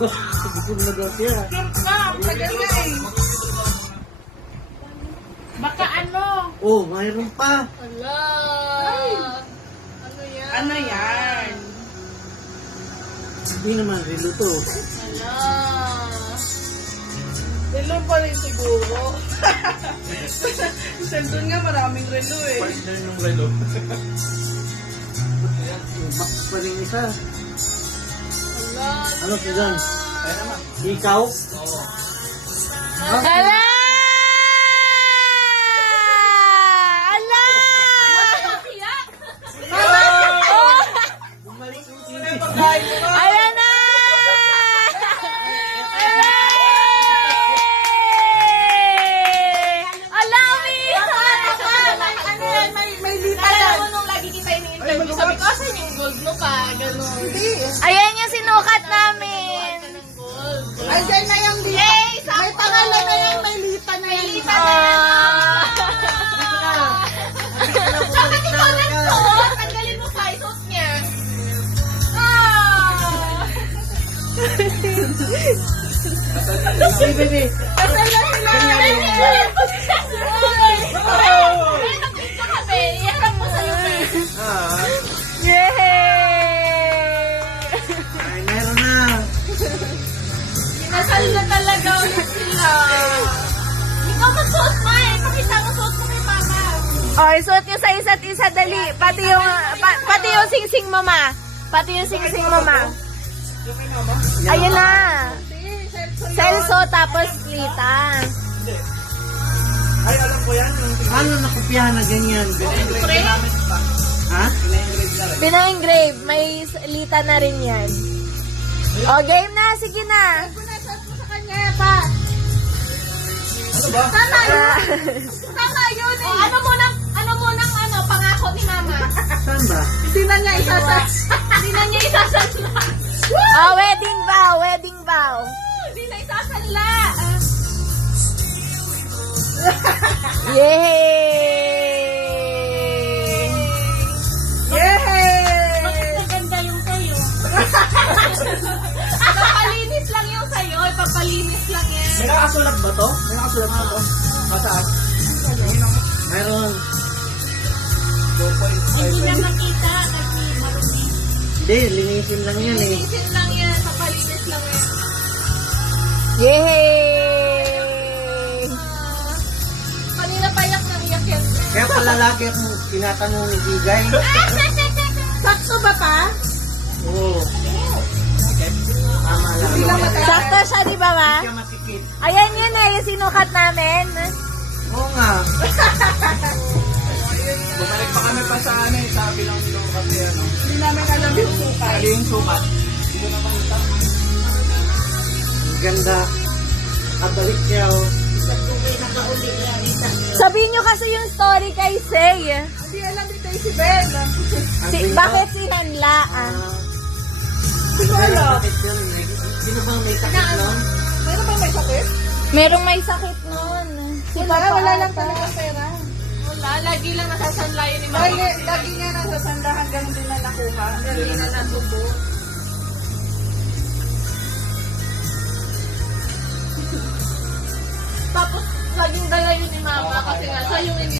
Gutom na daw siya. Tagal na eh. Baka ano? Oh, mayroon pa. Ala. Ano yan? Ano yan? Hindi naman relo to. Ala. Relo pa rin siguro. Sandun nga maraming relo eh. Partner ng relo. Box pa rin isa. Ala. Ano to dyan? Kaya naman. Ikaw? Oo. Ala! Ala! Bumalik yung Ayan na! Ala, may lita Alam yan. mo nung lagi kita ini-interview, sabi ko, asan yung gold mo pa? Ganun. Ayan yung sinukat namin. Ay, dyan na yung lita. May pangalan na yan, may lita na yan. Lita na yan. Bakit ikaw nagsuot? Tanggalin mo pa, isuot niya. Hey, baby. Kasal na sila. Ay, nag-picture kami. Iharap mo sa'yo, eh. Ah, Yay! ay, meron na. Kinasal na talaga ulit sila. Ikaw magsuot mo eh. Pakita mo suot mo kay mama. Oh, isuot nyo sa isa't isa, dali. Pati yung sing-sing mo, ma. Pati yung sing-sing mo, ma. Ayun na. Celso, tapos Lita. Ay, alam ko yan. Yung Paano nakopyahan na ganyan? pina-engrave namin pa. Ha? Pina-engrave na rin. Pina-engrave. May Lita na rin yan. Oh, game na. Sige na. Suot mo sa kanya, pa. Ano ba? Tama yun. Tama yun eh. Ano munang pangako ni mama. Saan ba? Hindi na niya isasal. Hindi na niya isasanla. Oh, wedding vow. Wedding vow. Hindi na isasanla. Yay! Yay! Bakit maganda yung sayo? Papalinis lang yung sayo. Ipapalinis lang yan. May nakasulat ba to? May nakasulat ba to? Masaan? Meron. 2.5. Hindi na makita kasi marumi. Hindi, linisin lang yan eh. Linisin lang yan. Papalinis lang yan. Yay! Kanina payak ng iyak yan. Kaya pala lagi akong tinatanong ni Bigay. Sakto ba pa? Oo. Tama lang. Sakto siya, di ba, ma? Hindi ka masikip. Ayan yun eh, yung sinukat namin. Oo nga. Bumalik pa kami pa sa ano eh. Sabi lang nito kasi ano. Hindi namin alam yung sukat. Mali yung sukat. Hindi ko naman ito. Ang ganda. Kabalik siya oh. Sabihin nyo kasi yung story kay Say. Hindi alam ni Daisy Bell. Bakit sinanla? Hindi ko alam. Sino bang may sakit nun? Meron ba may sakit? Merong may sakit nun. Si Papa Wala lang ata. talaga pera. Wala, lagi lang nasasanla yun ni mama. Lagi nga nasasanla hanggang hindi na nakuha. Hanggang hindi na natubo. Tapos, laging dala yun ni mama kasi nga siya yung